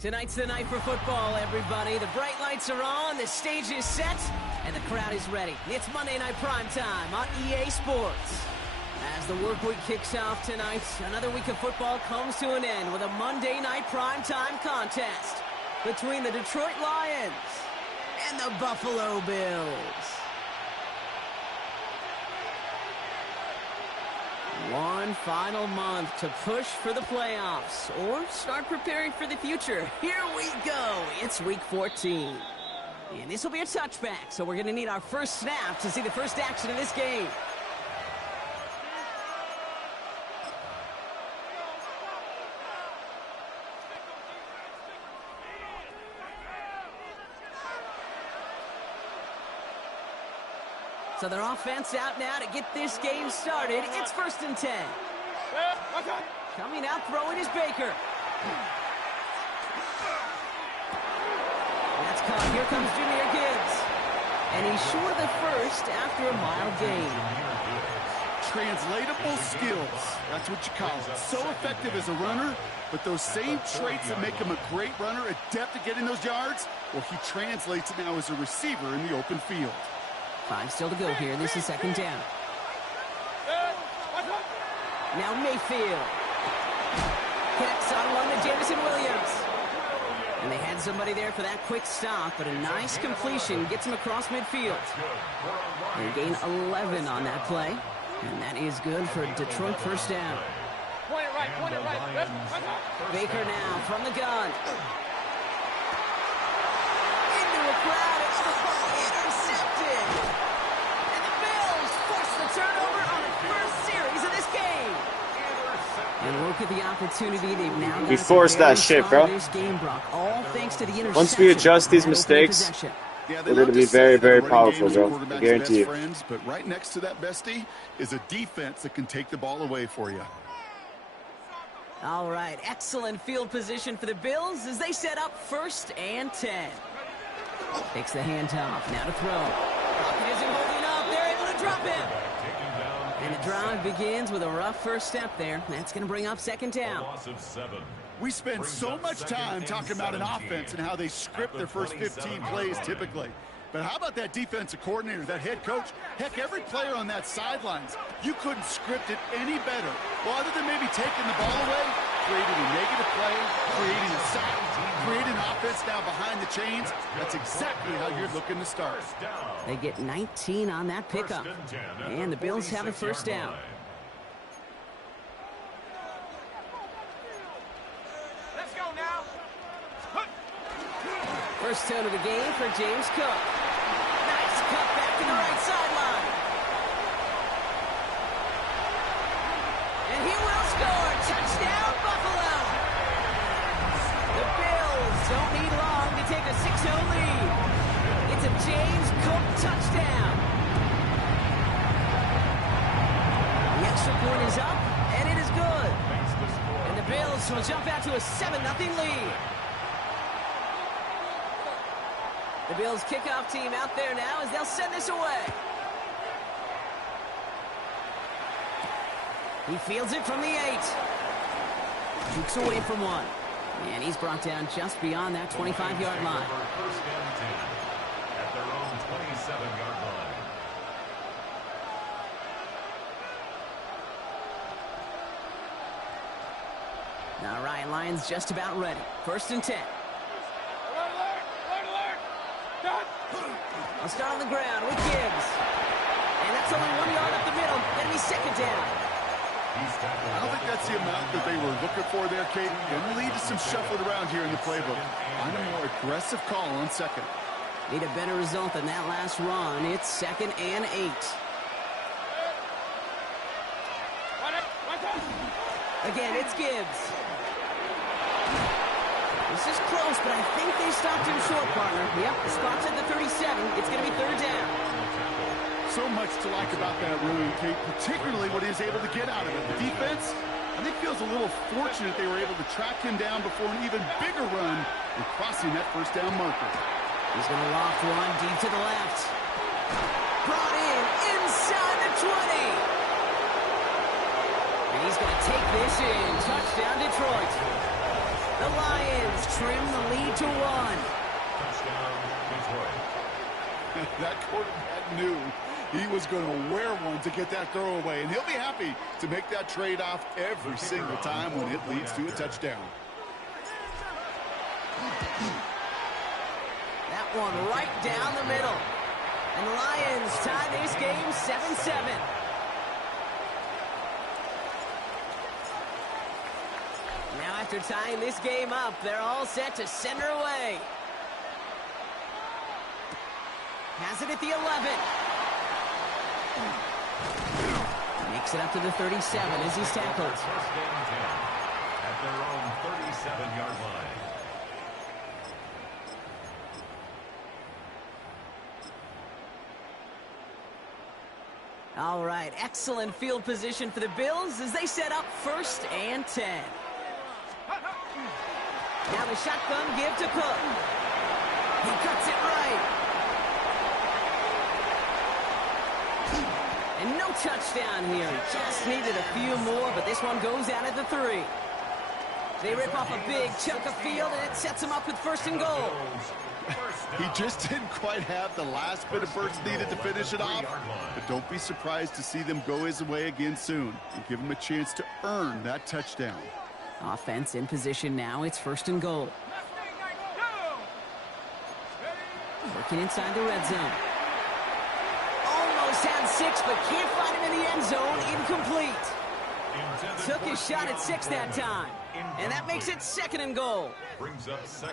Tonight's the night for football, everybody. The bright lights are on, the stage is set, and the crowd is ready. It's Monday Night Primetime on EA Sports. As the work week kicks off tonight, another week of football comes to an end with a Monday Night Primetime contest between the Detroit Lions and the Buffalo Bills. One final month to push for the playoffs or start preparing for the future. Here we go. It's week 14. And this will be a touchback, so we're going to need our first snap to see the first action of this game. So their offense out now to get this game started. It's 1st and 10. Coming out throwing is Baker. That's caught. Here comes Jahmyr Gibbs. And he's short of the first after a mild gain. Translatable skills. That's what you call it. So effective as a runner, but those same traits that make him a great runner, adept at getting those yards, well, he translates it now as a receiver in the open field. 5 still to go here. This is 2nd down. Now Mayfield. Connects on one to Jamison Williams. And they had somebody there for that quick stop, but a nice completion gets him across midfield. They gain 11 on that play, and that is good for Detroit 1st down. Point it right. Baker now from the gun. Into a crowd. Intercepted. And the Bills force the turnover on the first series of this game. And look at the opportunity they've now got. We forced that shit, bro. Game, Brock, all thanks to the once we adjust these mistakes, we're going to be very, very powerful, bro. I guarantee you. Friends, but right next to that bestie is a defense that can take the ball away for you. All right, excellent field position for the Bills as they set up 1st and 10. Takes the handoff, now to throw. Pocket isn't holding up, they're able to drop him. And the drive begins with a rough first step there. That's going to bring up 2nd down. We spend so much time talking about an offense and how they script their first 15 plays typically. But how about that defensive coordinator, that head coach? Heck, every player on that sidelines, you couldn't script it any better. Well, other than maybe taking the ball away, creating a negative play, creating a sack, creating an offense now behind the chains. That's exactly how you're looking to start. They get 19 on that pickup. And the Bills have a 1st down. Let's go now. First turn of the game for James Cook. Nice cut back to the right sideline. And he will score. Touchdown, Buffalo. The Bills don't need long to take a 6-0 lead. It's a James Cook touchdown. The extra point is up, and it is good. And the Bills will jump out to a 7-0 lead. The Bills kickoff team out there now as they'll send this away. He fields it from the 8. Jukes away from 1. And he's brought down just beyond that 25-yard line. First and 10 at their own 27-yard line. All right, Lions just about ready. 1st and 10. I'll start on the ground with Gibbs. And that's only 1 yard up the middle. That'll be 2nd down. I don't think that's the amount that they were looking for there, Kate. Going to lead to some shuffling around here in the playbook. Find a more aggressive call on 2nd. Need a better result than that last run. It's 2nd and 8. Again, it's Gibbs. This is close, but I think they stopped him short, partner. Yep, the spot's at the 37. It's going to be 3rd down. So much to like about that run, Kate, particularly what he was able to get out of it. The defense, I think, feels a little fortunate they were able to track him down before an even bigger run and crossing that 1st down marker. He's going to loft one deep to the left. Brought in inside the 20. And he's going to take this in. Touchdown, Detroit. The Lions trim the lead to 1. Touchdown, Detroit. That quarterback knew he was going to wear one to get that throw away, and he'll be happy to make that trade-off every single time when it leads to a touchdown. That one right down the middle. And the Lions tie this game 7-7. Now after tying this game up, they're all set to send her away. Has it at the 11. Makes it up to the 37 as he's tackled. First down 10 at their own 37-yard line. All right, excellent field position for the Bills as they set up 1st and 10. Now the shotgun give to Cook. He cuts it right. And no touchdown here. Just needed a few more, but this one goes out at the 3. They rip off a big chunk of field, and it sets them up with 1st and goal. He just didn't quite have the last bit of burst needed to finish it off. But don't be surprised to see them go his way again soon and give him a chance to earn that touchdown. Offense in position now. It's 1st and goal. Working inside the red zone. Almost had 6, but can't find him in the end zone. Incomplete. Took his shot at 6 that time. And that makes it 2nd and goal.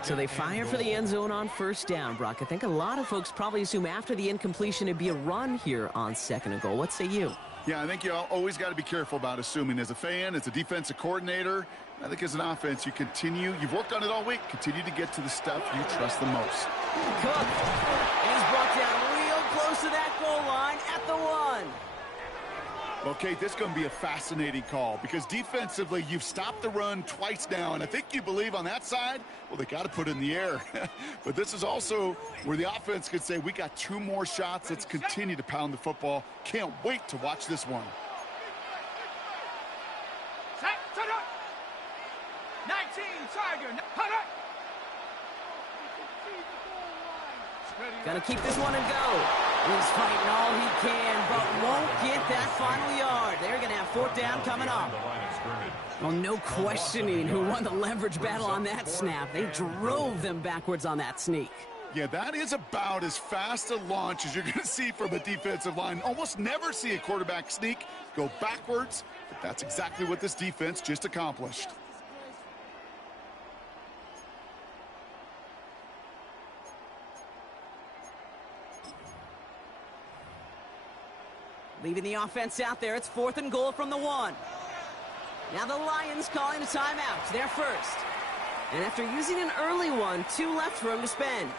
So they fire for the end zone on 1st down, Brock. I think a lot of folks probably assume after the incompletion it'd be a run here on 2nd and goal. What say you? Yeah, I think you always got to be careful about assuming. As a fan, as a defensive coordinator, I think as an offense, you've worked on it all week, continue to get to the stuff you trust the most. Cook, and he's brought down real close to that goal line at the 1. Okay, this is going to be a fascinating call because defensively, you've stopped the run twice now, and I think you believe on that side, well, they got to put it in the air. But this is also where the offense could say, we got 2 more shots. Let's continue to pound the football. Can't wait to watch this one. 19 Tiger. Gonna keep this one and go. He's fighting all he can, but won't get that final yard. They're gonna have 4th down coming up. Well, no questioning who won the leverage battle on that snap. They drove them backwards on that sneak. Yeah, that is about as fast a launch as you're going to see from a defensive line. Almost never see a quarterback sneak go backwards, but that's exactly what this defense just accomplished. Leaving the offense out there, it's 4th and goal from the 1. Now the Lions calling a timeout. They're first. And after using an early one, 2 left for him to spend.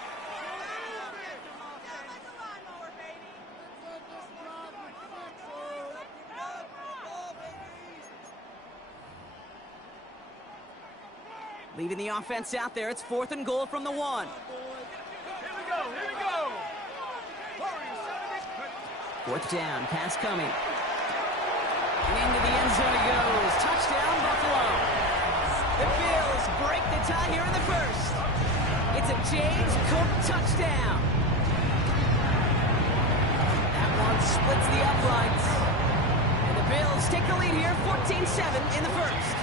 Leaving the offense out there, it's 4th and goal from the 1. Here we go. 4th down, pass coming. And into the end zone he goes. Touchdown, Buffalo. The Bills break the tie here in the 1st. It's a James Cook touchdown. That one splits the uprights. And the Bills take the lead here, 14-7 in the 1st.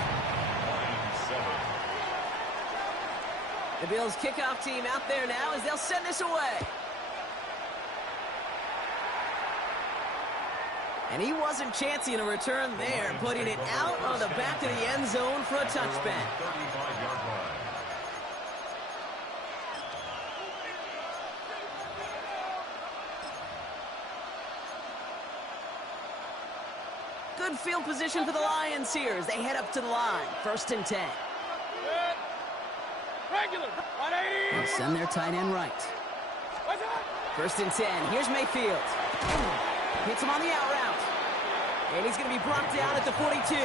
The Bills kickoff team out there now as they'll send this away. And he wasn't chancing a return there, putting it out on the back of the end zone for a touchback. Good field position for the Lions here as they head up to the line. 1st and 10. Regular. They'll send their tight end right. 1st and 10. Here's Mayfield. Hits him on the out route. And he's going to be brought down at the 42.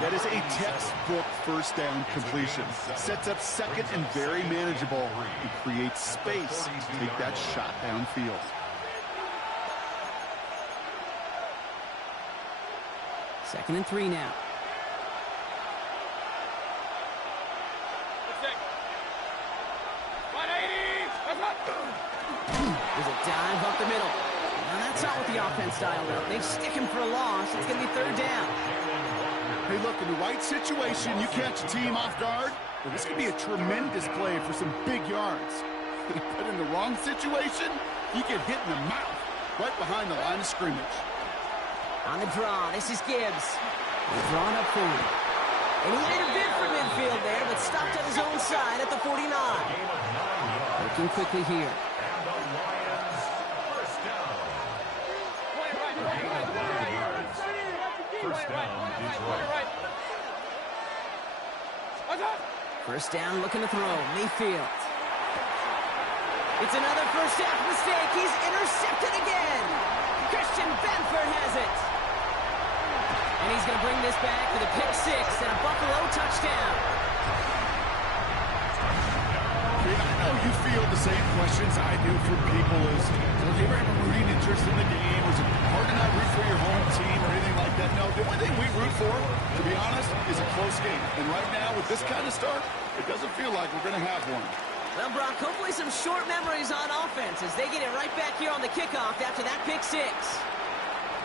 That is a textbook 1st down completion. Sets up 2nd and very manageable. He creates space to take that shot downfield. Second and 3 now. There's a dive up the middle. Now that's not what the offense dialed up. They stick him for a loss. It's going to be third down. Hey, look, in the right situation, you catch a team off guard. Well, this could be a tremendous play for some big yards. But in the wrong situation, you get hit in the mouth right behind the line of scrimmage. On the draw, this is Gibbs. He's drawn up for him. And he made a bid for midfield there, but stopped on his own side at the 49. Working quickly here. First down, looking to throw. Mayfield. It's another first half mistake. He's intercepted again. Christian Benford has it. And he's going to bring this back with a pick six and a Buffalo touchdown. I know you feel the same questions I do from people as, do you ever have a rooting interest in the game? Was it hard to not root for your home team or anything like that? No, the only thing we root for, to be honest, is a close game. And right now, with this kind of start, it doesn't feel like we're going to have one. Well, Brock, hopefully some short memories on offense as they get it right back here on the kickoff after that pick six.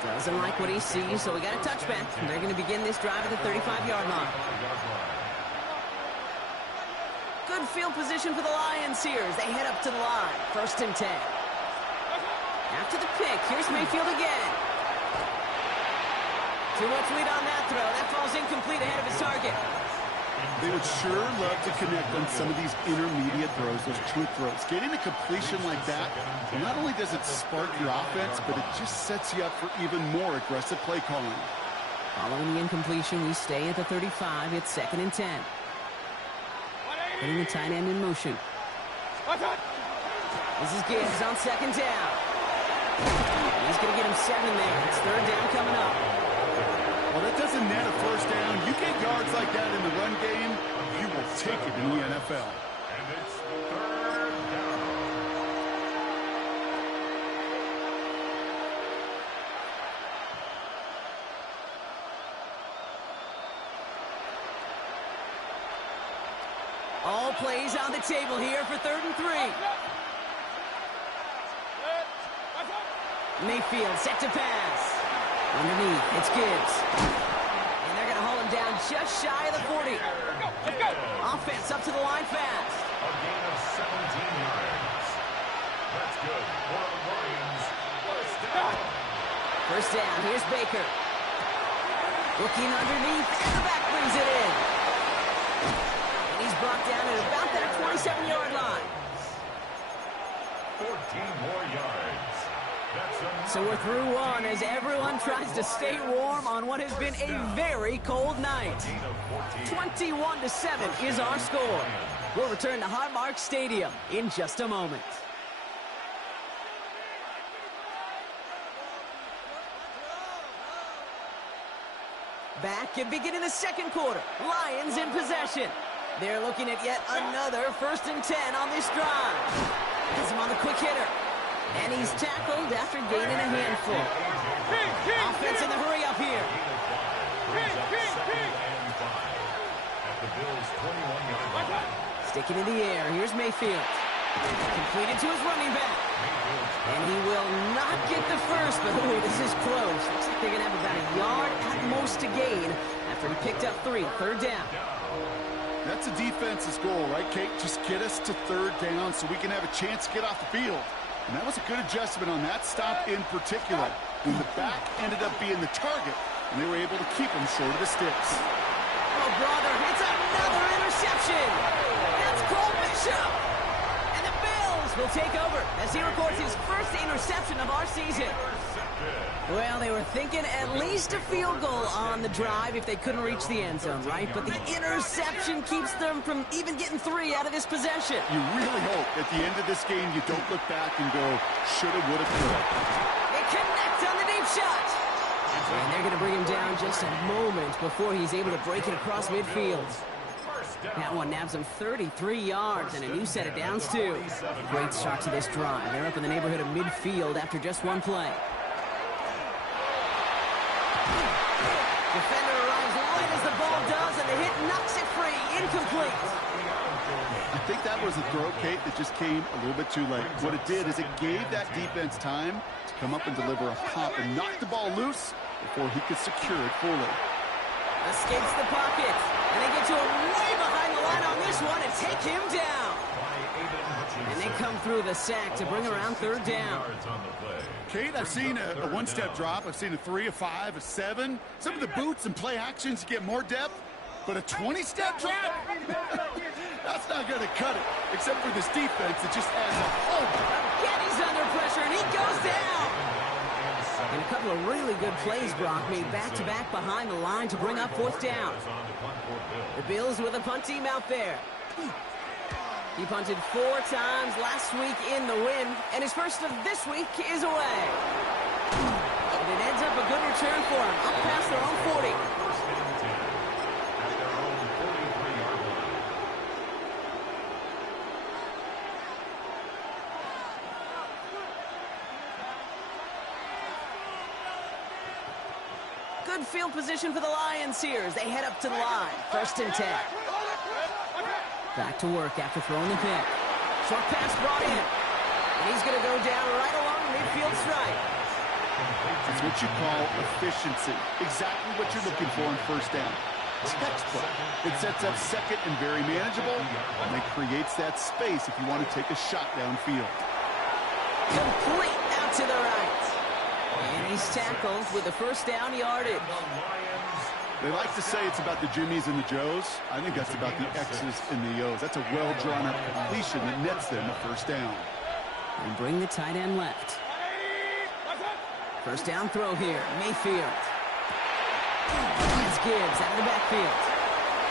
Doesn't like what he sees, so we got a touchback. And they're going to begin this drive at the 35-yard line. Good field position for the Lions here as they head up to the line. First and 10. After the pick, here's Mayfield again. Too much lead on that throw. That falls incomplete ahead of his target. They would sure love to connect on some of these intermediate throws, those truth throws. Getting a completion like that, not only does it spark your offense, but it just sets you up for even more aggressive play calling. Following the incompletion, we stay at the 35. It's second and 10. Putting the tight end in motion. This is Gibbs on second down. He's going to get him 7 there. It's third down coming up. Well, that doesn't net a first down. You get yards like that in the run game, you will take it in the NFL. And it's third down. All plays on the table here for third and 3. Mayfield set to pass. Underneath, it's Gibbs. And they're going to haul him down just shy of the 40. Offense up to the line fast. A gain of 17 yards. That's good for the Lions. First down. First down, here's Baker. Looking underneath, and the back brings it in. And he's brought down at about that 27-yard line. 14 more yards. So we're through one as everyone tries to stay warm on what has been a very cold night. 21-7 is our score. We'll return to Highmark Stadium in just a moment. Back and beginning the second quarter. Lions in possession. They're looking at yet another first and 10 on this drive. Has him on the quick hitter. And he's tackled after gaining a handful. Offense in the hurry up here. Sticking in the air. Here's Mayfield. Completed to his running back. And he will not get the first, but oh, this is close. Looks like they're going to have about a yard at most to gain after he picked up 3. Third down. That's a defense's goal, right, Kate? Just get us to third down so we can have a chance to get off the field. And that was a good adjustment on that stop in particular, when the back ended up being the target, and they were able to keep him short of the sticks. Oh, brother, it's another interception. That's Cole Bishop. And the Bills will take over as he records his first interception of our season. Well, they were thinking at least a field goal on the drive if they couldn't reach the end zone, right? But the interception keeps them from even getting 3 out of this possession. You really hope at the end of this game you don't look back and go, shoulda, woulda, coulda. They connect on the deep shot. And they're going to bring him down just a moment before he's able to break it across midfield. That one nabs him 33 yards and a new set of downs, too. Great start to this drive. They're up in the neighborhood of midfield after just one play. Defender arrives right as the ball does, and the hit knocks it free. Incomplete. I think that was a throw, Kate, that just came a little bit too late. What it did is it gave that defense time to come up and deliver a pop and knock the ball loose before he could secure it fully. Escapes the pocket, and they get to him way behind the line on this one and take him down. And they come through the sack to bring around third down. Kate, I've seen a one-step drop. I've seen a 3, a 5, a 7. Some of the boots and play actions get more depth, but a 20-step drop? That's not going to cut it, except for this defense that just adds a whole. Again, he's under pressure, and he goes down. And a couple of really good plays, Brock, made back-to-back behind the line to bring up fourth down. The Bills with a punt team out there. He punted 4 times last week in the win, and his first of this week is away. And it ends up a good return for him, up past their own 40. Good field position for the Lions here as they head up to the line. 1st and 10. Back to work after throwing the pick. Short pass brought in. And he's going to go down right along midfield stripe. It's what you call efficiency. Exactly what you're looking for in first down. Textbook. It sets up second and very manageable, and it creates that space if you want to take a shot downfield. Complete out to the right. And he's tackled with the first down yardage. They like to say it's about the Jimmies and the Joes. I think that's about the X's and the O's. That's a well-drawn-up completion that nets them a first down. And bring the tight end left. First down throw here, Mayfield. It's Gibbs out of the backfield.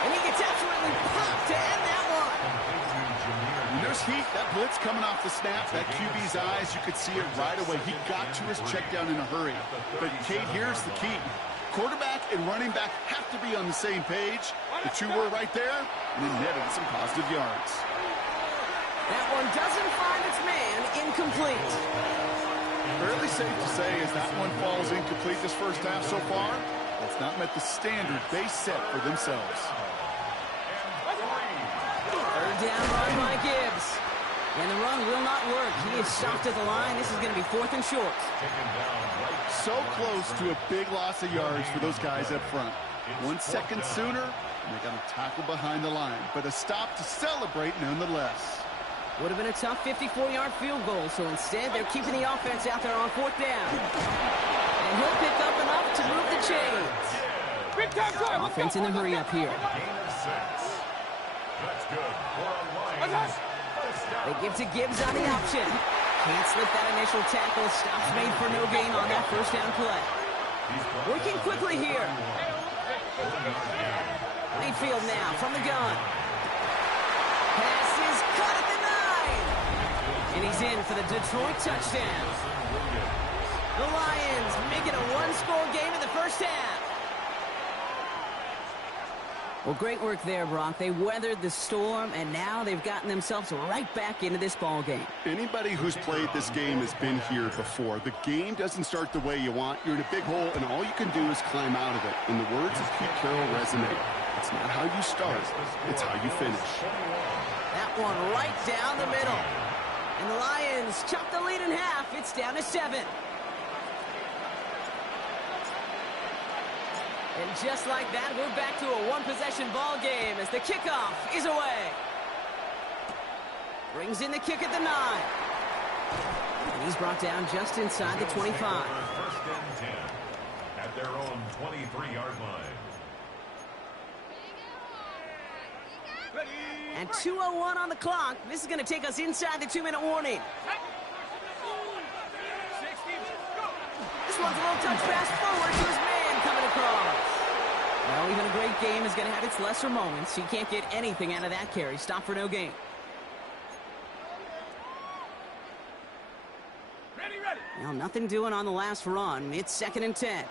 And he gets absolutely popped to end that one. When there's heat, that blitz coming off the snap, that QB's eyes, you could see it right away. He got to his check down in a hurry. But, Kate, here's the key. Quarterback and running back have to be on the same page. The two were right there, and it netted some positive yards. That one doesn't find its man, incomplete. Fairly safe to say as that one falls incomplete this first half so far, that's not met the standard they set for themselves. Third down run by Gibbs. And the run will not work. He is stopped at the line. This is going to be 4th and short. So close to a big loss of yards for those guys up front. 1 second sooner, and they got a tackle behind the line. But a stop to celebrate nonetheless. Would have been a tough 54-yard field goal, so instead they're keeping the offense out there on 4th down. And he'll pick up enough to move the chains. Offense in the hurry up here. That's good for a Lions. They give to Gibbs on the option. Can't slip that initial tackle. Stops made for no gain on that first down play. Working quickly here. Mayfield now from the gun. Pass is caught at the 9. And he's in for the Detroit touchdown. The Lions make it a 1-score game in the first half. Well, great work there, Brock. They weathered the storm, and now they've gotten themselves right back into this ball game. Anybody who's played this game has been here before. The game doesn't start the way you want. You're in a big hole, and all you can do is climb out of it. In the words of Pete Carroll resonate, it's not how you start, it's how you finish. That one right down the middle. And the Lions chop the lead in half. It's down to 7. And just like that, we're back to a 1-possession ball game as the kickoff is away. Brings in the kick at the 9. And he's brought down just inside the 25. First and 10 at their own 23-yard line. And 2:01 on the clock. This is going to take us inside the 2-minute warning. This one's a little touch pass forward to his man coming across. Well, even a great game is going to have its lesser moments. He can't get anything out of that carry. Stop for no gain. Well, nothing doing on the last run. It's 2nd and 10.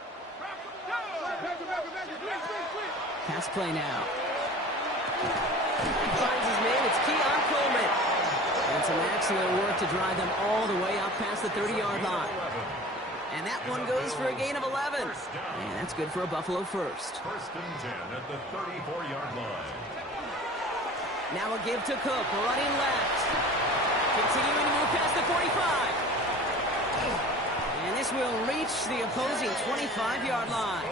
Pass play now. He finds his man. It's Keon Coleman. And some excellent work to drive them all the way up past the 30-yard line. And that one goes for a gain of 11. And that's good for a Buffalo first. First and 10 at the 34-yard line. Now a give to Cook, running left. Continuing to move past the 45. And this will reach the opposing 25-yard line.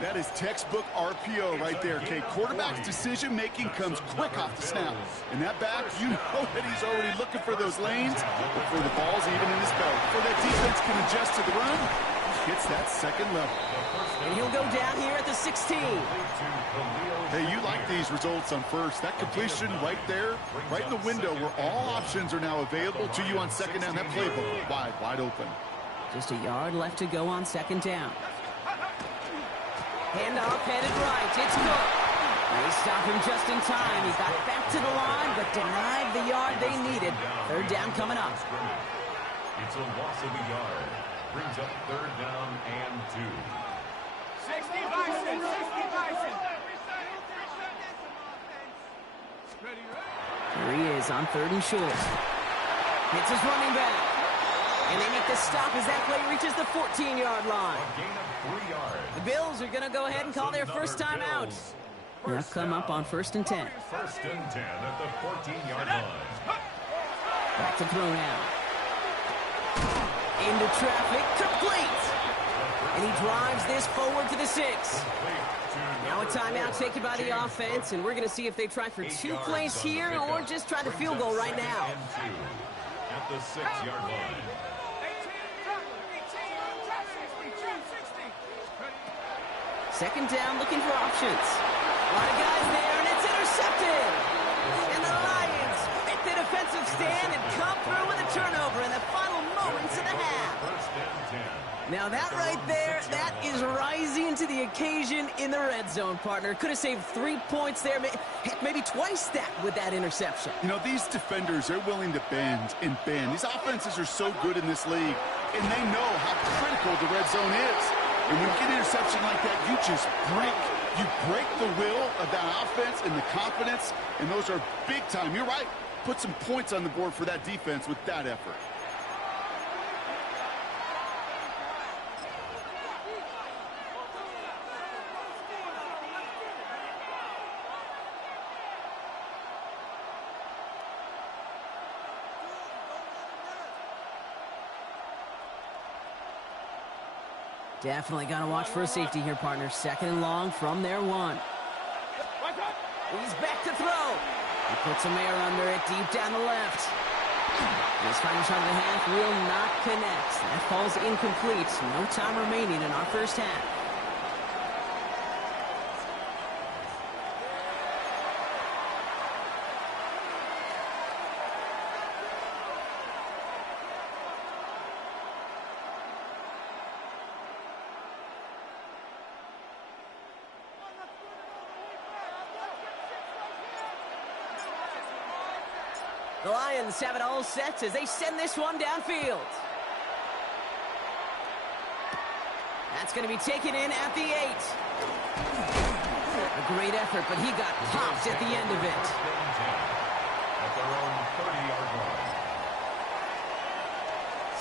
That is textbook RPO right there, Kate. Quarterback's decision-making comes quick off the snap. And that back, you know that he's already looking for those lanes before the ball's even in his belt. Before that defense can adjust to the run, he hits that second level. And he'll go down here at the 16. Hey, you like these results on first. That completion right there, right in the window where all options are now available to you on second down. That playbook wide open. Just a yard left to go on second down. Handoff headed right. It's Cook. They stop him just in time. He got back to the line, but denied the yard they needed. Third down coming up. It's a loss of a yard. Brings up third down and 2. 60 Bison, 60 Bison. Here he is on third and short. Hits his running back. And they make the stop as that play reaches the 14-yard line. A gain of 3 yards. The Bills are going to go ahead and call their first time out. They'll come up on first and 10. First and 10 at the 14-yard line. Back to throw now. Into traffic, complete. And he drives this forward to the 6. Now a timeout taken by the offense, and we're going to see if they try for 2 plays here or just try the field goal right now. At the 6-yard line. Second down, looking for options. A lot of guys there, and it's intercepted. And the Lions make the defensive stand and come through with a turnover in the final moments of the half. First and 10. Now that right there, that is rising to the occasion in the red zone, partner. Could have saved 3 points there, maybe twice that with that interception. You know, these defenders, they're willing to bend and bend. These offenses are so good in this league, and they know how critical the red zone is. And when you get an interception like that, you just break the will of that offense and the confidence, and those are big time. You're right. Put some points on the board for that defense with that effort. Definitely got to watch for a safety here, partner. Second and long from their 1. He's back to throw. He puts some air under it deep down the left. His final shot of the half will not connect. That falls incomplete. No time remaining in our first half. The Lions have it all set as they send this one downfield. That's going to be taken in at the 8. A great effort, but he got popped at the end of it. At their own 30-yard line.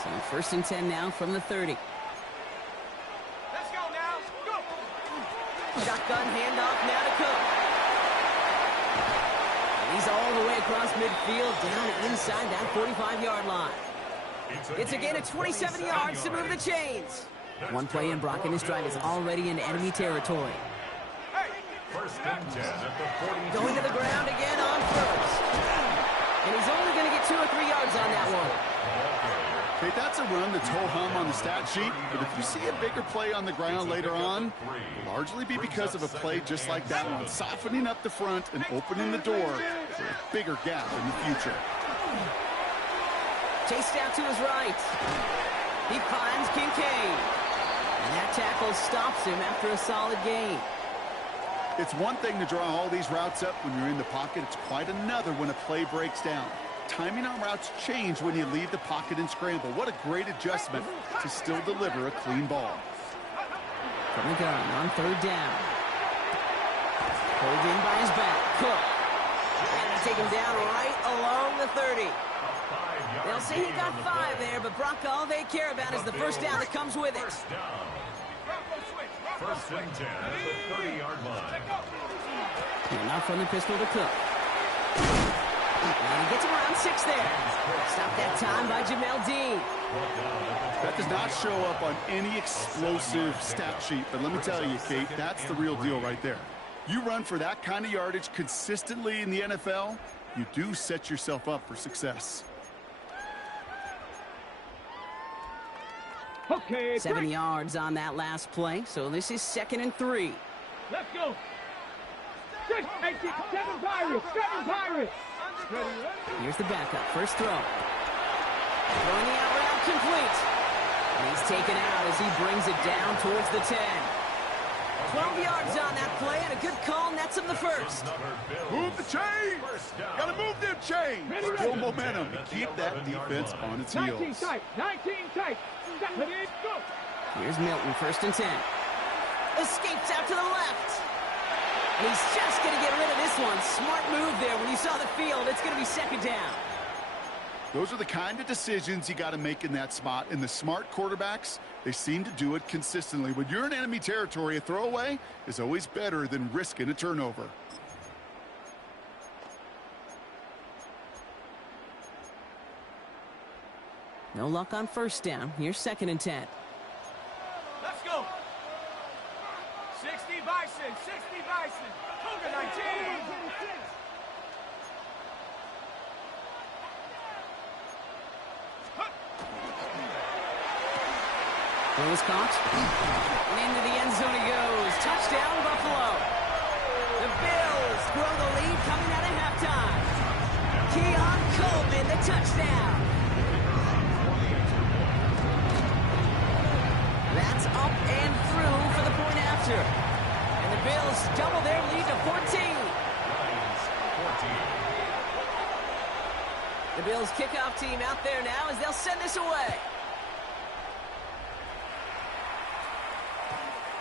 So first and 10 now from the 30. Let's go now. Go. Shotgun handoff now to Cook. He's all the way across midfield, down inside that 45-yard line. It's a gain of 27 yards to move the chains. One play in, Brock, and this drive is already in enemy territory. First and 10 at the 42. Going to the ground again on first. And he's only going to get 2 or 3 yards on that one. Okay, that's a run that's ho-hum on the stat sheet, but if you see a bigger play on the ground later on, it'll largely be because of a play just like that one, softening up the front and opening the door for a bigger gap in the future. Chased out to his right. He finds Kincaid. And that tackle stops him after a solid gain. It's one thing to draw all these routes up when you're in the pocket. It's quite another when a play breaks down. Timing on routes change when you leave the pocket and scramble. What a great adjustment to still deliver a clean ball. From the gun on third down. Pulled in by his back. Cook. And they take him down right along the 30. They'll say he got 5 there, but Brock, all they care about is the first down that comes with it. First and 10 at the 30-yard line. And now from the pistol to Cook. And he gets him around 6 there. Stop that time by Jamel Dean. That does not show up on any explosive stat sheet, but let me tell you, Kate, that's the real deal right there. You run for that kind of yardage consistently in the NFL, you do set yourself up for success. Okay, 7 yards on that last play, so this is 2nd and 3. Let's go. 7 Pirates, 7 Pirates. Here's the backup, first throw. Throwing the out route complete. And he's taken out as he brings it down towards the 10. 12 yards on that play, and a good call nets him the first. Move the chains! Gotta move them chains! Build momentum and keep that defense on its 19 heels. tight, 19 tight. Go. Here's Milton, 1st and 10. Escapes out to the left. And he's just going to get rid of this one. Smart move there. When you saw the field, it's going to be 2nd down. Those are the kind of decisions you got to make in that spot. And the smart quarterbacks, they seem to do it consistently. When you're in enemy territory, a throwaway is always better than risking a turnover. No luck on 1st down. Here's 2nd and 10. Let's go. 60 Bison, 60 Bison. Cougar 19. Ball is caught. And into the end zone it goes. Touchdown, Buffalo. The Bills grow the lead coming out of halftime. Keon Coleman, the touchdown. That's up and through for the point after. And the Bills double their lead to 14. The Bills kickoff team out there now as they'll send this away.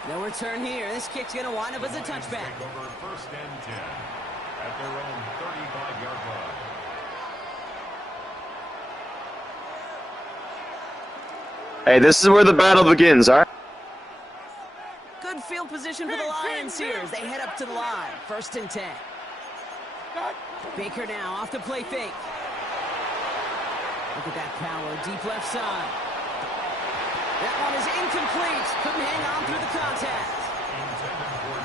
No return here. This kick's going to wind up as a touchback. Over 1st and 10 at their own 35-yard line. Hey, this is where the battle begins, all right? Good field position for the Lions here as they head up to the line. 1st and 10. Baker now off the play fake. Look at that power, deep left side. That one is incomplete. Couldn't hang on through the contact.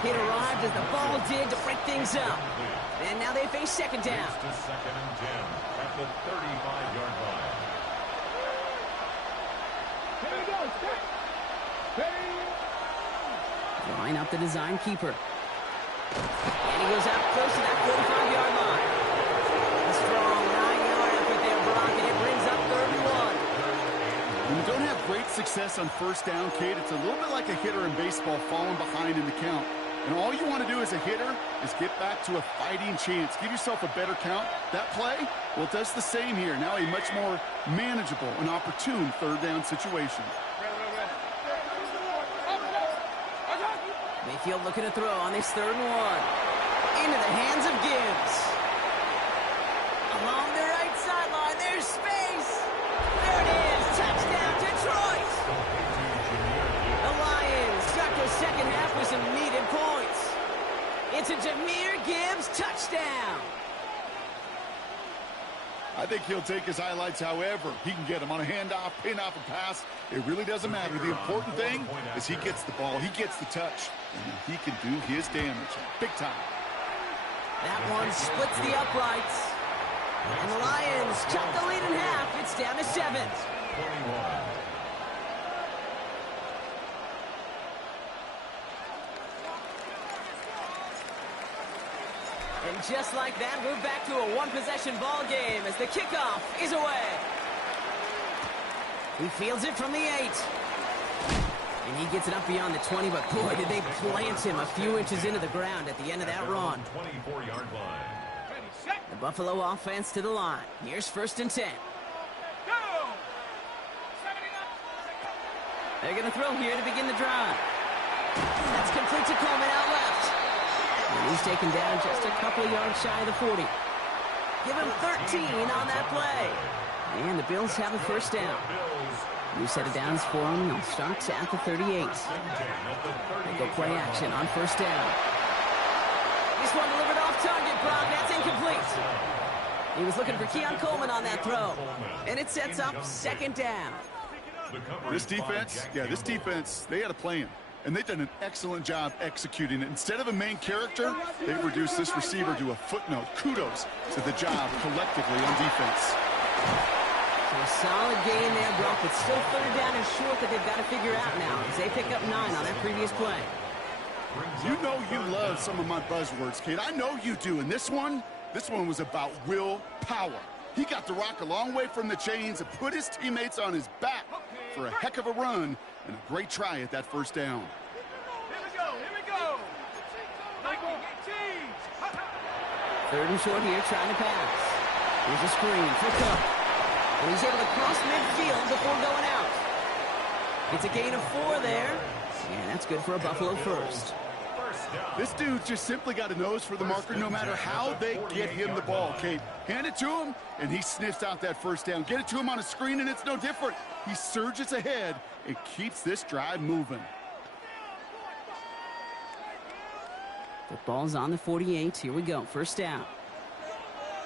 It arrived as the ball did to break things up. And now they face 2nd down. To 2nd and 10 at the 35-yard line. Line up the design keeper. And he goes out close to that 45-yard line. A strong 9-yard effort there, Brock, and it brings up 3rd and 1. When you don't have great success on 1st down, Kate, it's a little bit like a hitter in baseball falling behind in the count. And all you want to do as a hitter is get back to a fighting chance. Give yourself a better count. That play, well, it does the same here. Now a much more manageable and opportune 3rd down situation. Mayfield looking to throw on this 3rd and 1. Into the hands of Gibbs. Along the right sideline, there's space. There it is. Touchdown, Detroit. The Lions start their 2nd half with some needed points. It's a Jahmyr Gibbs touchdown. I think he'll take his highlights however he can get them on a handoff, pin off, and pass. It really doesn't matter. The important thing is he gets the ball, he gets the touch, and he can do his damage big time. That one splits the uprights. And the Lions cut the lead in half. It's down to 7. 21. And just like that, we're back to a one-possession ball game as the kickoff is away. He fields it from the 8. And he gets it up beyond the 20, but boy, did they plant him a few inches into the ground at the end of that run. 24-yard line. The Buffalo offense to the line. Here's 1st and 10. They're going to throw here to begin the drive. That's complete to Coleman out left. And he's taken down just a couple of yards shy of the 40. Give him 13 on that play. And the Bills have a 1st down. New set of downs for them. They'll start at the 38. They go play action on 1st down. This one delivered off target, Brock. That's incomplete. He was looking for Keon Coleman on that throw. And it sets up second down. This defense, they had a plan. And they've done an excellent job executing it. Instead of a main character, they've reduced this receiver to a footnote. Kudos to the job collectively on defense. So a solid gain there, Brock, but still third down and short that they've got to figure out now as they pick up 9 on that previous play. You know you love some of my buzzwords, Kate. I know you do. And this one was about willpower. He got the rock a long way from the chains and put his teammates on his back for a heck of a run and a great try at that first down. Here we go. Third and short here, trying to pass. Here's a screen for Cook. And he's able to cross midfield before going out. It's a gain of 4 there. And that's good for a Buffalo first. This dude just simply got a nose for the marker no matter how they get him the ball, Kate. Hand it to him, and he sniffs out that first down. Get it to him on a screen, and it's no different. He surges ahead and keeps this drive moving. Football's on the 48. Here we go. First down.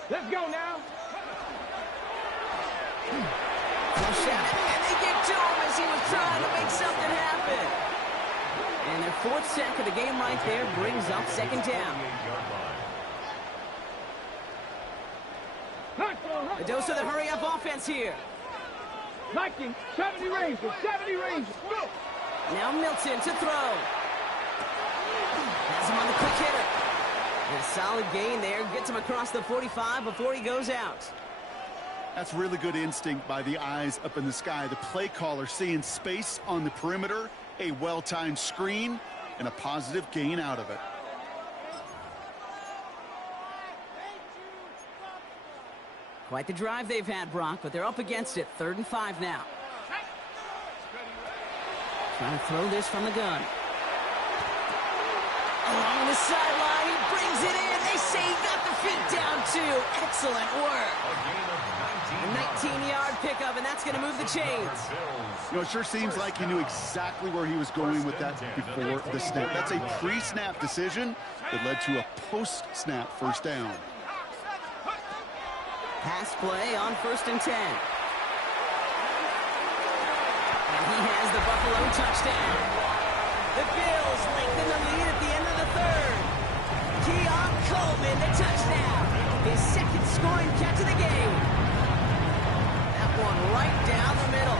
Let's go now. Flush out, and they get to him as he was trying to make something happen. And their 4th sack of the game right there brings up second down. A dose of the hurry-up offense here. 70 ranges, 70 ranges. Go. Now Milton to throw. Has him on the quick hitter. And a solid gain there. Gets him across the 45 before he goes out. That's really good instinct by the eyes up in the sky. The play caller seeing space on the perimeter, a well-timed screen, and a positive gain out of it. Quite the drive they've had, Brock, but they're up against it. 3rd and 5 now. Trying to throw this from the gun. Along the sideline, he brings it in. They say he got the feet down, too. Excellent work. A 19-yard pickup, and that's going to move the chains. You know, it sure seems like he knew exactly where he was going with that before the snap. That's a pre-snap decision that led to a post-snap first down. Pass play on 1st and 10. And he has the Buffalo touchdown. The Bills lengthen the lead at the end of the 3rd. Keon Coleman, the touchdown. His 2nd scoring catch of the game. That one right down the middle.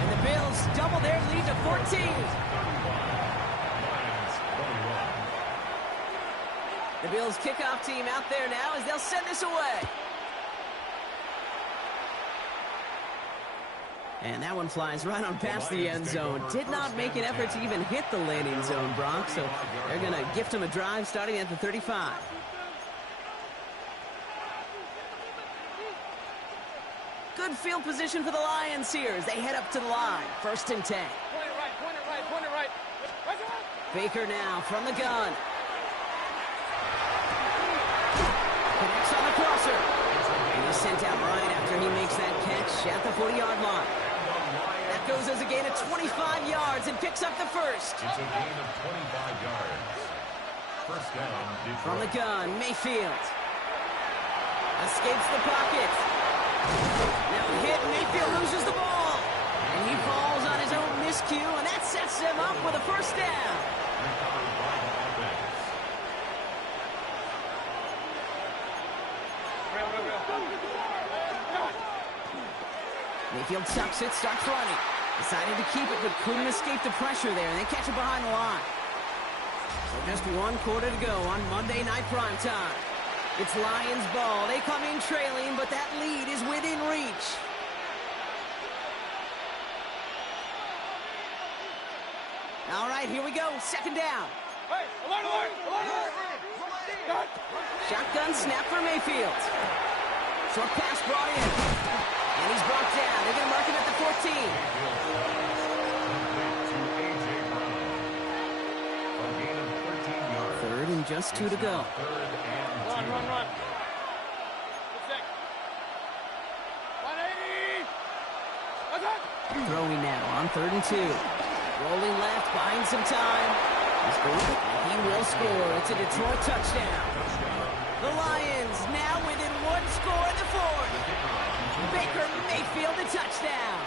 And the Bills double their lead to 14. The Bills kickoff team out there now as they'll send this away. And that one flies right on past the end zone. Did not make an effort to even hit the landing zone, Brock. So they're going to gift him a drive starting at the 35. Good field position for the Lions here as they head up to the line. 1st and 10. Point it right. Baker now from the gun. Connects on the crosser. And he's sent out right after he makes that catch at the 40-yard line. That goes as a gain of 25 yards and picks up the first. It's a gain of 25 yards. First down, Detroit. From the gun, Mayfield. Escapes the pocket. Now hit, Mayfield loses the ball. And he falls on his own miscue, and that sets him up with a first down. Recovered by the offense. Mayfield tucks it, starts running. Decided to keep it, but couldn't escape the pressure there, and they catch it behind the line. So just 1 quarter to go on Monday Night Primetime. It's Lions ball. They come in trailing, but that lead is within reach. All right, here we go. 2nd down. Hey, alert! Shotgun snap for Mayfield. Short pass brought in. And he's brought down. They're going to mark him at the 14. 3rd and just 2 to go. Run. Good sec. 180. Throwing now on 3rd and 2. Rolling left, buying some time. He will score. It's a Detroit touchdown. The Lions now within one score in the fourth. Baker Mayfield a touchdown.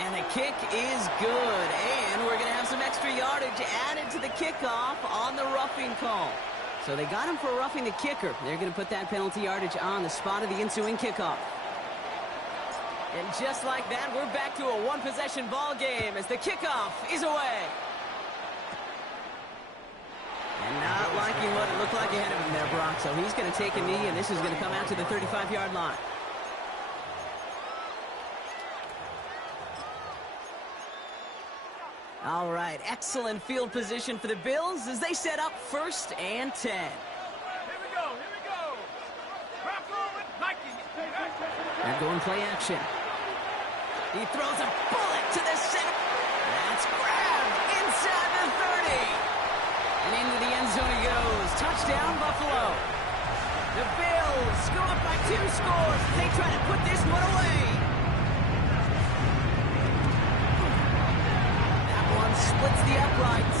And the kick is good. And we're going to have some extra yardage added to the kickoff on the roughing call. So they got him for roughing the kicker. They're going to put that penalty yardage on the spot of the ensuing kickoff. And just like that, we're back to a one-possession ball game as the kickoff is away. And not liking what it looked like ahead of him there, Brock. So he's going to take a knee, and this is going to come out to the 35-yard line. All right, excellent field position for the Bills as they set up 1st and 10. Here we go. Rock rolling, Nike. They're going play action. He throws a bullet to the center. That's grabbed inside the 30. And into the end zone he goes. Touchdown, Buffalo. The Bills go up by 2 scores. They try to put this one away. That one splits the uprights.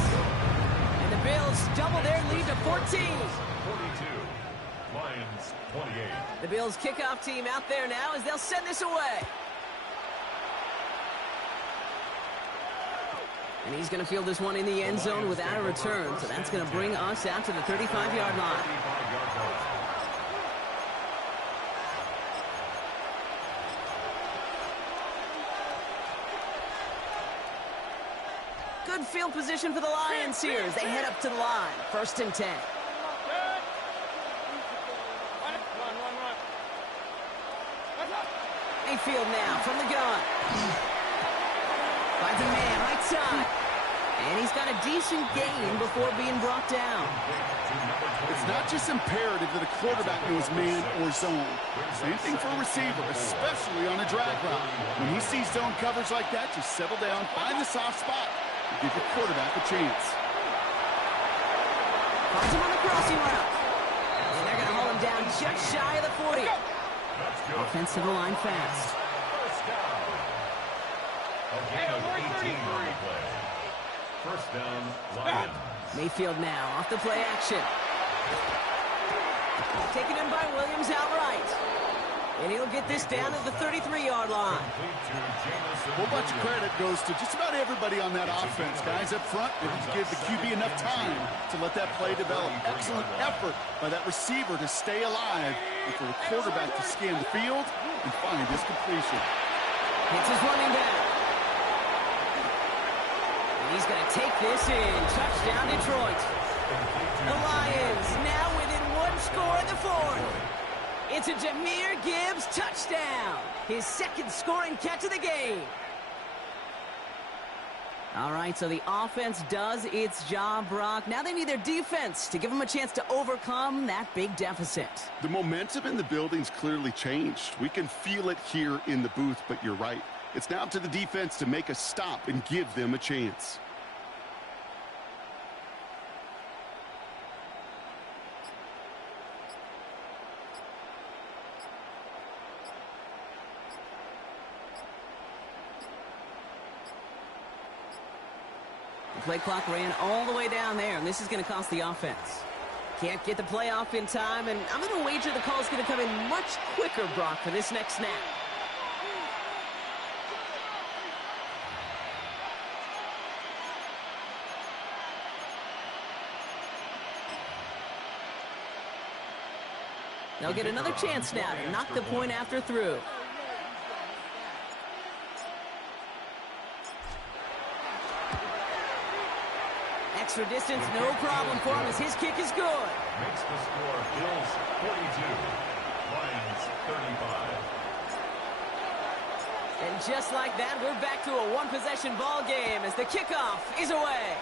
And the Bills double their lead to 14. 42. Lions 28. The Bills kickoff team out there now as they'll send this away. And he's going to field this one in the end zone without a return. So that's going to bring us out to the 35-yard line. Good field position for the Lions here as they head up to the line. 1st and 10. Mayfield now from the gun. Finds a man right side. And he's got a decent gain before being brought down. It's not just imperative that a quarterback knows man or zone. Same thing for a receiver, especially on a drag route. When he sees zone coverage like that, just settle down, find the soft spot, and give your quarterback a chance. Finds him on the crossing route. And they're going to hold him down just shy of the 40. Offensive line fast. First down. A gain of 18 on the play. First down, Lions. Mayfield now off the play action. Taken in by Williams outright. And he'll get this down at the 33-yard line. A whole bunch of credit goes to just about everybody on that offense. Guys up front, able to give the QB enough time to let that play develop. Excellent effort by that receiver to stay alive and for the quarterback to scan the field and find his completion. Hits his running back. And he's going to take this in. Touchdown, Detroit. The Lions now within one score in the fourth. It's a Jahmyr Gibbs touchdown. His 2nd scoring catch of the game. All right, so the offense does its job, Brock. Now they need their defense to give them a chance to overcome that big deficit. The momentum in the building's clearly changed. We can feel it here in the booth, but you're right. It's now up to the defense to make a stop and give them a chance. The play clock ran all the way down there, and this is going to cost the offense. Can't get the play off in time, and I'm going to wager the call's going to come in much quicker, Brock, for this next snap. They'll get another chance now to knock the point after through. Extra distance, no problem for him as his kick is good. Makes the score Bills 42, Lions 35. And just like that, we're back to a one-possession ball game as the kickoff is away.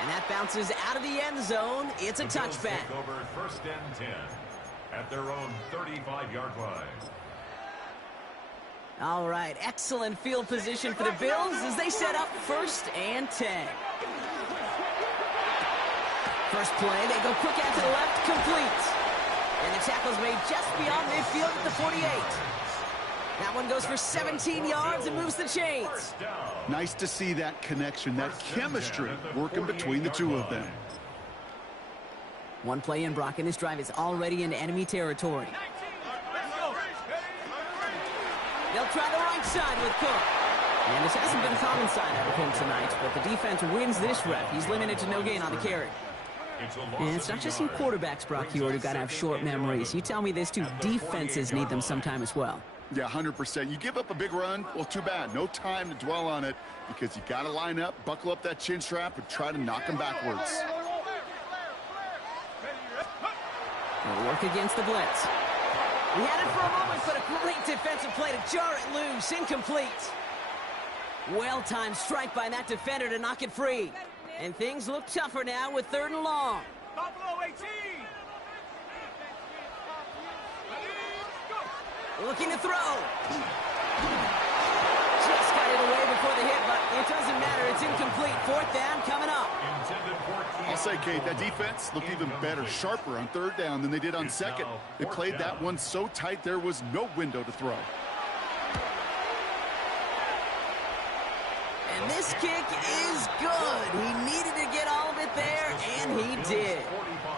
And that bounces out of the end zone. It's a touchback. Take over 1st and 10 at their own 35-yard line. All right, excellent field position for the Bills as they set up 1st and 10. First play, they go quick out to the left, complete. And the tackle's made just beyond midfield at the 48. That one goes for 17 yards and moves the chains. Nice to see that connection, that chemistry working between the two of them. One play in, Brock, and this drive is already into enemy territory. They'll try the right side with Cook. And this hasn't been a common side out of him tonight, but the defense wins this rep. He's limited to no gain on the carry. And it's not just some quarterbacks, Brock, who got to have short memories. You tell me this too, defenses need them sometime as well. Yeah, 100%. You give up a big run, well, too bad. No time to dwell on it because you got to line up, buckle up that chin strap, and try to knock them backwards. They'll work against the blitz. He had it for a moment, but a great defensive play to jar it loose. Incomplete. Well-timed strike by that defender to knock it free. And things look tougher now with 3rd and long. Buffalo 18. Looking to throw. Just got it away before the hit, but it doesn't matter. It's incomplete. 4th down coming up. I'll say, Kate, that defense looked even better, sharper on 3rd down than they did on 2nd. They played that one so tight there was no window to throw. And this kick is good. He needed to get all of it there, and he did.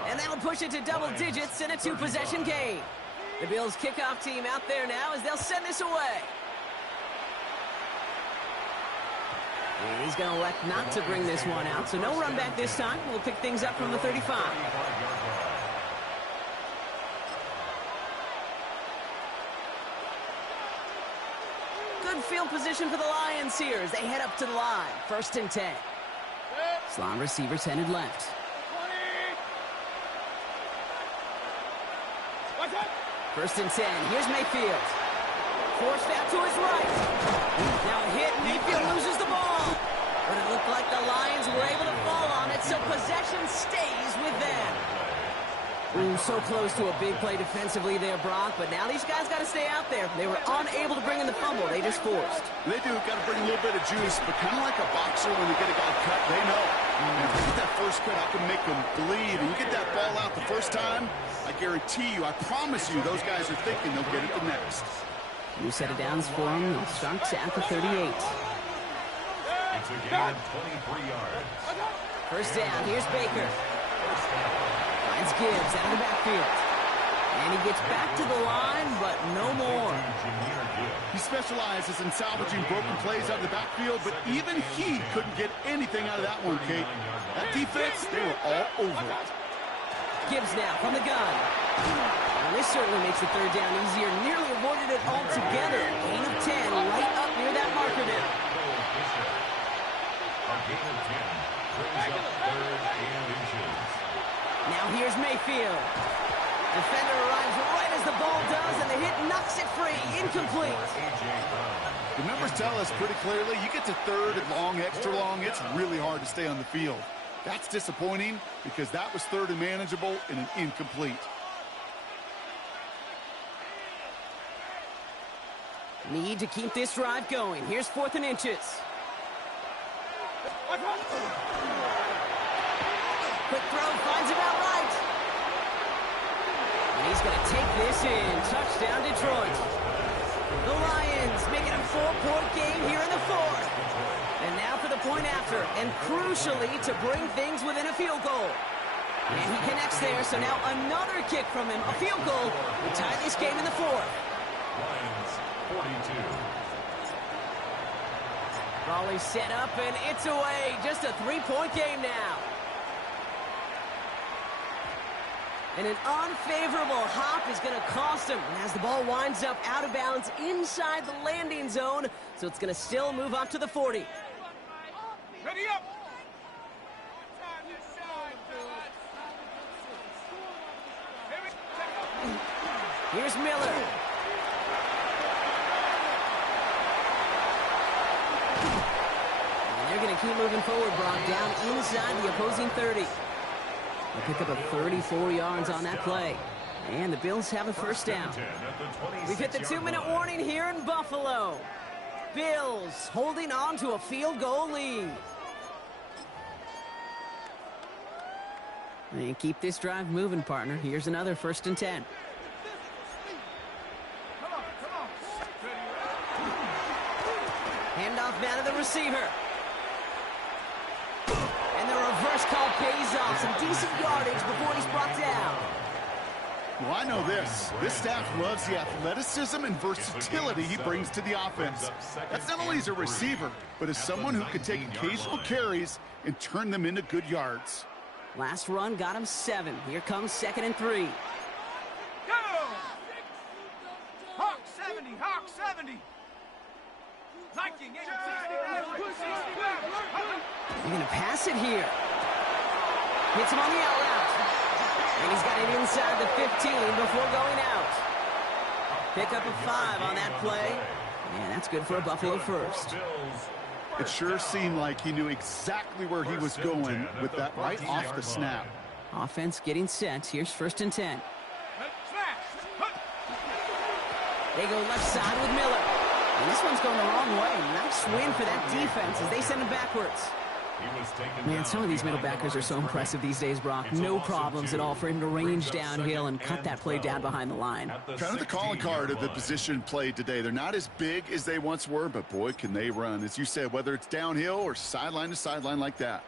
And that'll push it to double digits in a 2-possession game. The Bills' kickoff team out there now as they'll send this away. And he's going to elect not to bring this one out, so no run back this time. We'll pick things up from the 35. Good field position for the Lions here as they head up to the line. 1st and 10. Slot receivers headed left. 1st and 10. Here's Mayfield. Forced out to his right. Now a hit. Mayfield loses the ball. But it looked like the Lions were able to fall on it, so possession stays with them. Ooh, so close to a big play defensively there, Brock. But now these guys got to stay out there. They were unable to bring in the fumble. They just forced. They do. Got to bring a little bit of juice, but kind of like a boxer when they get a guy cut, they know. If you get that first cut, I can make them bleed. And you get that ball out the first time, I guarantee you, I promise you, those guys are thinking they'll get it the next. New set of downs for him. He starts at the 38. It's a gain of 23 yards. 1st down. Here's Baker. Finds Gibbs out of the backfield. And he gets back to the line, but no more. He specializes in salvaging broken plays out of the backfield, but even he couldn't get anything out of that one, Kate. That defense, they were all over it. Gibbs now from the gun. And this certainly makes the 3rd down easier. Nearly avoided it altogether. Gain of 10 right up near that marker now. A gain of 10 brings up 3rd and inches. Now here's Mayfield. Defender arrives right as the ball does, and the hit knocks it free. Incomplete. The numbers tell us pretty clearly, you get to 3rd and long, extra long, it's really hard to stay on the field. That's disappointing because that was 3rd and manageable and an incomplete. Need to keep this drive going. Here's 4th and inches. Quick throw, finds him out right. And he's going to take this in. Touchdown, Detroit. The Lions making a 4-point game here in the 4th. And now for the point after, and crucially to bring things within a field goal. And he connects there, so now another kick from him, a field goal, to tie this game in the 4th. Lions 42. Raleigh set up, and it's away. Just a 3-point game now. And an unfavorable hop is going to cost him as the ball winds up out of bounds inside the landing zone, so it's going to still move up to the 40. Ready up. Here's Miller. And they're going to keep moving forward, Brock, down inside the opposing 30. They pick up a 34 yards on that play. And the Bills have a 1st down. We've hit the 2-minute warning here in Buffalo. Bills holding on to a field goal lead. And keep this drive moving, partner. Here's another 1st and 10. Come on. receiver. And the reverse call pays off. Some decent yardage before he's brought down. Well, I know this. This staff loves the athleticism and versatility he brings to the offense. That's not only as a receiver, but as someone who can take occasional carries and turn them into good yards. Last run got him 7. Here comes 2nd and 3. Go! Hawk 70, Hawk 70. Liking it. You're going to pass it here. Hits him on the out route. And he's got it inside the 15 before going out. Pick up a 5 on that play. And that's good for a Buffalo first. It sure seemed like he knew exactly where he was going with that right off the snap. Offense getting set. Here's 1st and 10. They go left side with Miller. And this one's going the wrong way. Nice win for that defense as they send it backwards. Man, some of these middle backers are so impressive these days, Brock. No problems at all for him to range downhill and cut that play down behind the line. Kind of the calling card of the position played today. They're not as big as they once were, but boy, can they run. As you said, whether it's downhill or sideline to sideline like that.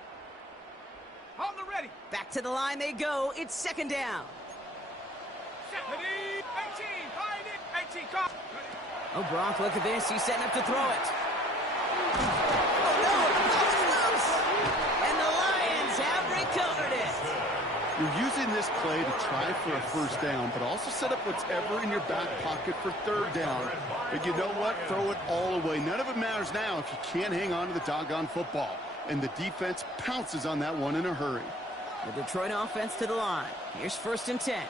On the ready. Back to the line they go. It's 2nd down. 18, find it. 18, call. Oh, Brock, look at this. He's setting up to throw it. Oh, no, the ball is loose. And the Lions have recovered it. You're using this play to try for a 1st down, but also set up whatever in your back pocket for 3rd down. But you know what? Throw it all away. None of it matters now if you can't hang on to the doggone football. And the defense pounces on that one in a hurry. The Detroit offense to the line. Here's 1st and 10.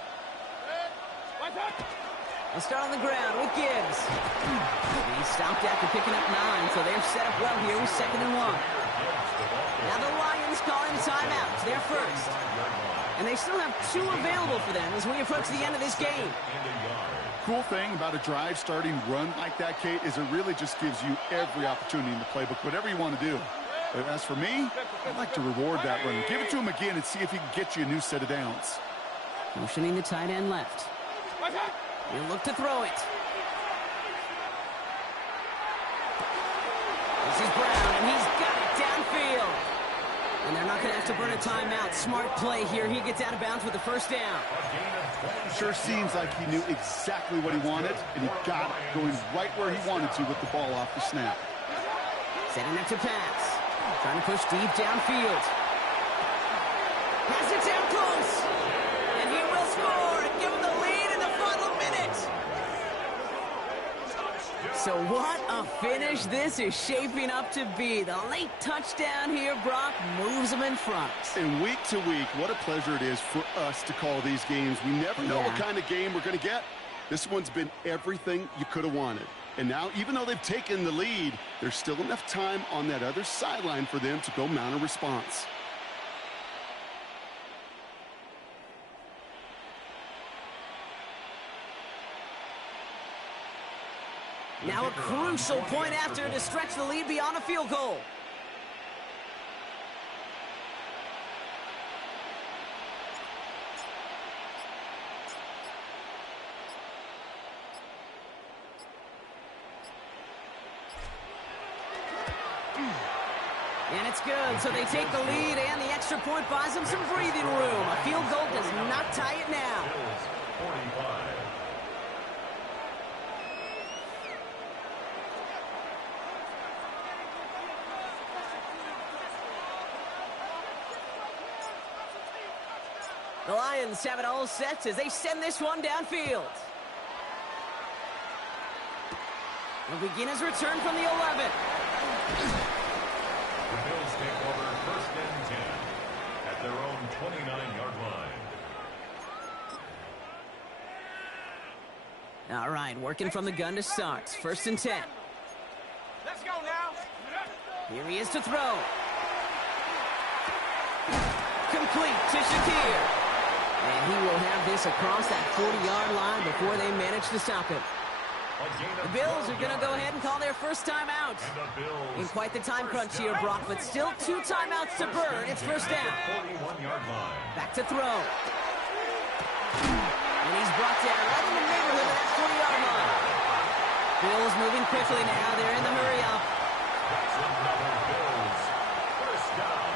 They'll start on the ground with Gibbs. He stopped after picking up 9, so they're set up well here with 2nd and 1. Now the Lions calling the timeout. They're first. And they still have 2 available for them as we approach the end of this game. Cool thing about a drive starting run like that, Kate, is it really just gives you every opportunity in the playbook, whatever you want to do. But as for me, I'd like to reward that run. Give it to him again and see if he can get you a new set of downs. Motioning the tight end left. He'll look to throw it. This is Brown, and he's got it downfield. And they're not going to have to burn a timeout. Smart play here. He gets out of bounds with the 1st down. Sure seems like he knew exactly what he wanted, and he got it going right where he wanted to with the ball off the snap. Setting up to pass. Trying to push deep downfield. Has it down close. And he will score and give him the lead in the final minute. So what a finish this is shaping up to be. The late touchdown here, Brock, moves them in front. And week to week, what a pleasure it is for us to call these games. We never know what kind of game we're going to get. This one's been everything you could have wanted. And now, even though they've taken the lead, there's still enough time on that other sideline for them to go mount a response. Now a crucial point after to stretch the lead beyond a field goal. And it's good, so they take the lead, and the extra point buys them some breathing room. A field goal does not tie it now. The Lions have it all set as they send this one downfield. He'll begin his return from the 11. The Bills take over 1st and 10 at their own 29-yard line. All right, working from the gun to start. 1st and 10. Let's go now. Here he is to throw. Complete to Shakir. And he will have this across that 40-yard line before they manage to stop him. The Bills are going to go ahead and call their first timeout. In quite the time crunch here, Brock, but still 2 timeouts to burn. It's 1st down. Back to throw. And he's brought down right in the neighborhood of that 40-yard line. Bills moving quickly now. They're in the hurry up. That's another Bills. First down.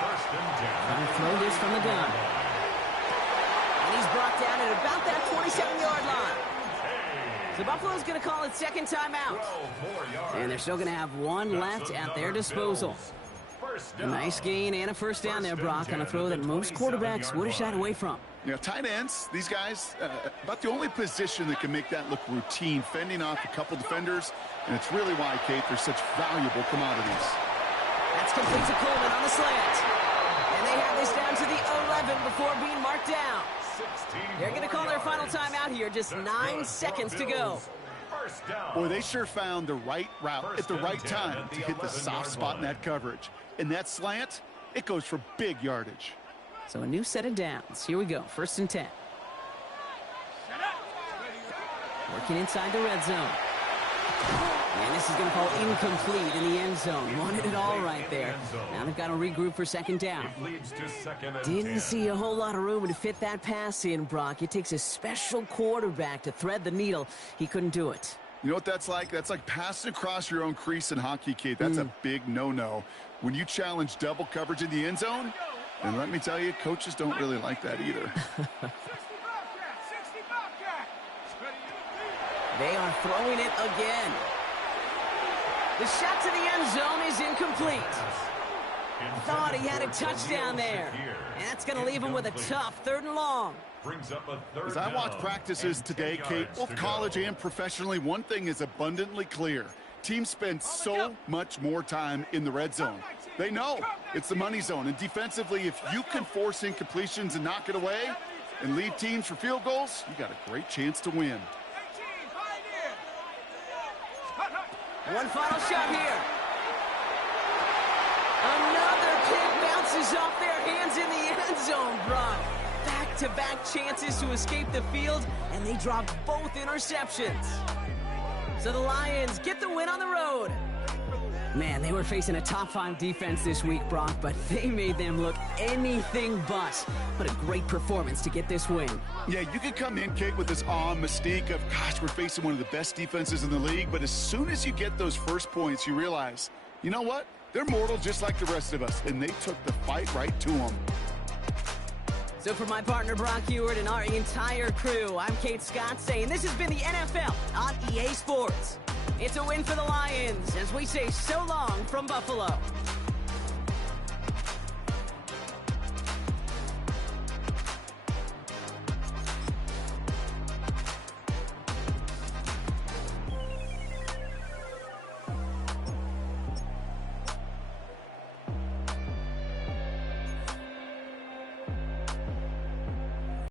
First and 10. Trying to throw this from the gun. And he's brought down at about that 27-yard line. So Buffalo's going to call it second timeout. 12 more yards. And they're still going to have one left at their disposal. A nice gain and a first down there, Brock, on a throw that most quarterbacks would have shied away from. You know, tight ends, these guys, about the only position that can make that look routine, fending off a couple defenders, and it's really why, Kate, they're such valuable commodities. That's complete to Coleman on the slant. And they have this down to the 11 before being marked down. They're going to call their final timeout here, just 9 seconds to go. Boy, they sure found the right route at the right time to hit the soft spot in that coverage. And that slant, it goes for big yardage. So a new set of downs. Here we go, first and 10. Working inside the red zone. And this is going to fall incomplete in the end zone. Wanted it all right there. Now they've got to regroup for second down. Didn't see a whole lot of room to fit that pass in, Brock. It takes a special quarterback to thread the needle. He couldn't do it. You know what that's like? That's like passing across your own crease in hockey, Kate. That's a big no-no. When you challenge double coverage in the end zone, and let me tell you, coaches don't really like that either. They are throwing it again. The shot to the end zone is incomplete. Thought he had a touchdown there. And that's going to leave him with a tough third and long. As I watch practices today, Kate, both college and professionally, one thing is abundantly clear. Teams spend so much more time in the red zone. They know it's the money zone. And defensively, if you can force incompletions and knock it away and lead teams for field goals, you got a great chance to win. One final shot here. Another kick bounces off their hands in the end zone, Brock. Back-to-back chances to escape the field, and they dropped both interceptions. So the Lions get the win on the road. Man, they were facing a top-5 defense this week, Brock, but they made them look anything but. What a great performance to get this win. Yeah, you can come in, Kate, with this awe and mystique of, gosh, we're facing one of the best defenses in the league, but as soon as you get those first points, you realize, you know what? They're mortal just like the rest of us, and they took the fight right to them. So for my partner, Brock Ewart, and our entire crew, I'm Kate Scott saying this has been the NFL on EA Sports. It's a win for the Lions as we say so long from Buffalo.